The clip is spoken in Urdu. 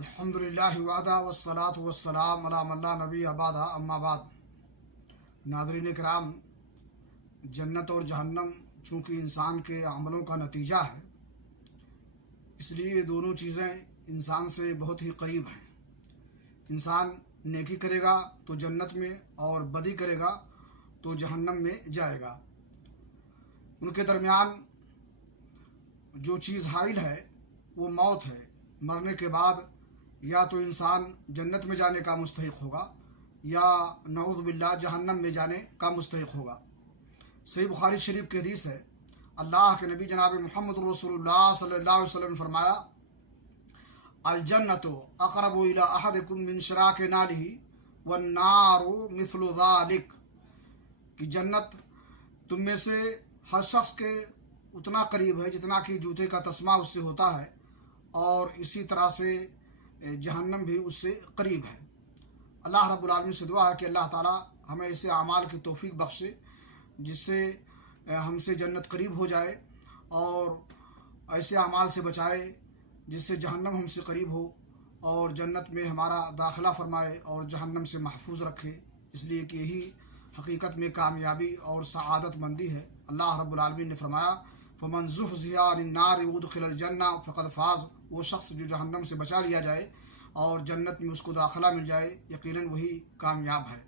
الحمدللہ وحدہ والصلاۃ والسلام علی من لا نبی بعدہ اما بعد۔ ناظرین کرام، جنت اور جہنم چونکہ انسان کے عملوں کا نتیجہ ہے، اس لیے یہ دونوں چیزیں انسان سے بہت ہی قریب ہیں۔ انسان نیکی کرے گا تو جنت میں اور بدی کرے گا تو جہنم میں جائے گا۔ ان کے درمیان جو چیز حائل ہے وہ موت ہے۔ مرنے کے بعد یا تو انسان جنت میں جانے کا مستحق ہوگا یا نعوذ باللہ جہنم میں جانے کا مستحق ہوگا۔ صحیح بخاری شریف کی حدیث ہے، اللہ کے نبی جناب محمد رسول اللہ صلی اللہ علیہ وسلم نے فرمایا، الجنت اقرب الی احدکم من شراک نعلہ والنار مثل ذلک، کہ جنت تم میں سے ہر شخص کے اتنا قریب ہے جتنا کہ جوتے کا تسمہ اس سے ہوتا ہے، اور اسی طرح سے جہنم بھی اس سے قریب ہے۔ اللہ رب العالمین سے دعا ہے کہ اللہ تعالی ہمیں ایسے اعمال کی توفیق بخشے جس سے ہم سے جنت قریب ہو جائے، اور ایسے اعمال سے بچائے جس سے جہنم ہم سے قریب ہو، اور جنت میں ہمارا داخلہ فرمائے اور جہنم سے محفوظ رکھے، اس لیے کہ یہی حقیقت میں کامیابی اور سعادت مندی ہے۔ اللہ رب العالمین نے فرمایا، فمن زحزح عن النار وادخل الجنہ فقد فاز، وہ شخص جو جہنم سے بچا لیا جائے اور جنت میں اس کو داخلہ مل جائے، یقیناً وہی کامیاب ہے۔